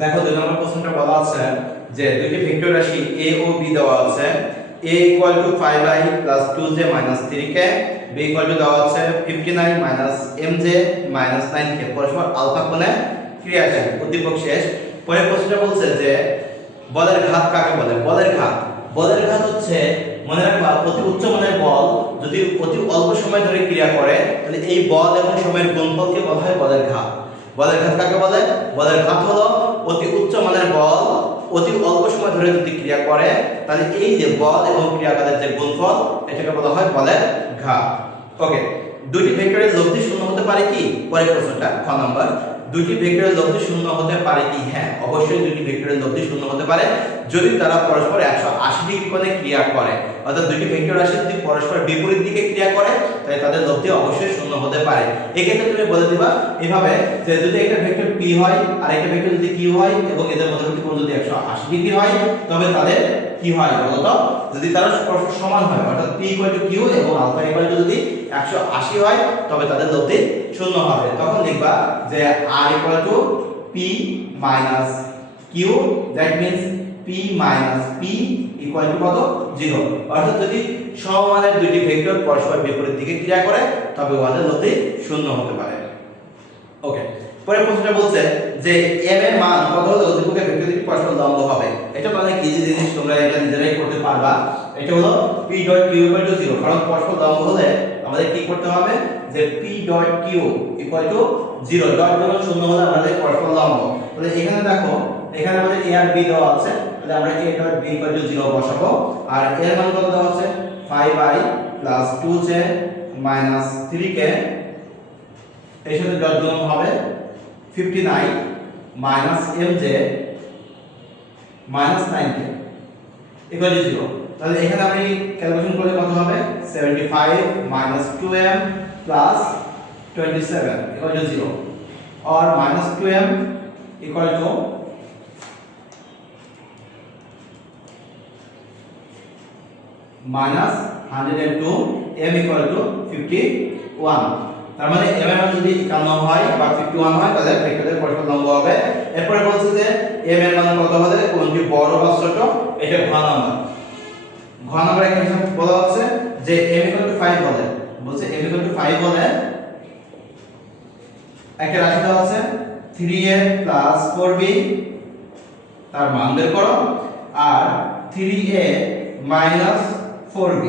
দেখো 2 নম্বর প্রশ্নটা বলা আছে যে দুইটি ভেক্টর রাশি a ও b দেওয়া আছে। a = 5i + 2j - 3k, b = দেওয়া আছে 59 - mj - 9k পরস্পর আলফা কোণে ক্রিয়াশীল। উদ্দীপক শেষ। পরের প্রশ্নটা বলছে যে বলের ঘাত কাকে বলে? বলের ঘাত হচ্ছে, মনে রাখবা, অতি উচ্চ মানের বল যদি অতি অল্প সময় ধরে ক্রিয়া করে তাহলে এই বল এবং সময়ের গুণফলকে বলা হয় বলের ঘাত। বলের ঘাত কাকে বলে? বলের ঘাত হলো অতি উচ্চ মানের বল অতি অল্প সময় ধরে যদি ক্রিয়া করে তাহলে এই যে বল এবং ক্রিয়াকালের যে গুণফল এটাকে বলা হয় বলের ঘাত। ওকে, দুইটি ভেক্টরের লব্ধি শূন্য হতে পারে কি? পরের প্রশ্নটা খ নাম্বার, দুইটি ভেক্টরের লব্ধি শূন্য হতে পারে কি? হ্যাঁ, অবশ্যই দুইটি ভেক্টরের লব্ধি শূন্য হতে পারে যদি তারা পরস্পর 180 ডিগ্রি কোণে ক্রিয়া করে। অর্থাৎ দুইটি ভেক্টর রাশি যদি পরস্পর বিপরীত দিকে ক্রিয়া করে তাহলে তাদের লব্ধি অবশ্যই শূন্য হতে পারে। এক্ষেত্রে তুমি বলে দিবা এভাবে যে যদি একটা ভেক্টর p হয় আর একটা ভেক্টর যদি q হয় এবং এদের মধ্যবর্তী কোণ যদি 180 ডিগ্রি হয় তবে তাদের কি হয় বলতো? যদি তারা পরস্পর সমান হয় অর্থাৎ p q এবং আলফা যদি 180 হয় তবে তাদের লব্ধি শূন্য হবে। তখন লিখবা যে r = p - q, that means p - p = কত? 0। অর্থাৎ যদি সমমানের দুইটি ভেক্টর পরস্পর বিপরীত দিকে ক্রিয়া করে তবে উহাদের লব্ধি শূন্য হতে পারে। ওকে, পরের প্রশ্নটা বলছে যে m এর মান কত হলে উদ্দীপকের ভেক্টর দুটি পরস্পর লম্ব হবে? এটা তো অনেক ইজি জিনিস, তোমরা এটা নিজেরাই করতে পারবা। এটা হলো p.q = 0, কারণ পরস্পর লম্ব হলে আমাদের কি করতে হবে যে p.q = 0, ডট যখন শূন্য হলে আমাদের পরস্পর লম্ব। তাহলে এখানে দেখো, এখানে আমাদের a আর b দেওয়া আছে, তাহলে আমরা a.b = 0 বসাবো। আর এর মান কত দেওয়া আছে? 5i + 2j - 3k, এর সাথে ডট গুণ হবে 59 - mj - 9k = 0। তাহলে এখানে আমি ক্যালকুলেশন করলে কত হবে? 75 - 2m + 27 = 0, or -2m = -102, m = 51। তার মানে m এর মান যদি 51 হয় বা 51 হয় তাহলে ভেক্টরের পরস্পর লম্ব হবে। এরপরে বলছে যে m এর মান কত হলে কোনটি বড় বা ছোট? এটা ঘ নাম্বার। ঘ নাম্বার এখানে বলা হচ্ছে যে m = 5 হলে, বলছে m = 5 হলে একটা রাশি দেওয়া আছে 3a + 4b, তার মান বের করো। আর 3a - 4b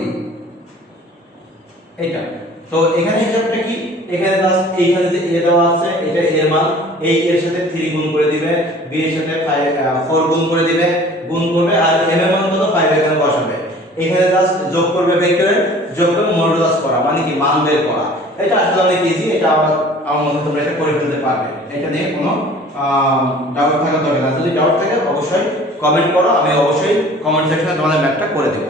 এটা। তো এখানে হিসাবটা কি? এখানে জাস্ট এইখানে যে a দেওয়া আছে এটা এর মান, এই এর সাথে 3 গুণ করে দিবে, b এর সাথে 4 গুণ করে দিবে, গুণ করবে, আর m এর মান কত? 5 এখানে বসাবে। এখানে জাস্ট যোগ করবে, ভেক্টরের যোগ করে মডুলাস করা মানে কি মান বের করা। এটা আসলে অনেক ইজি, এটা আমার মনে হয় তোমরা এটা করে ফেলতে পারবে। এটা নিয়ে কোনো ডাউট থাকার দরকার না। যদি ডাউট থাকে অবশ্যই কমেন্ট করো, আমি অবশ্যই কমেন্ট সেকশনে তোমাদের ম্যাথটা করে দেব।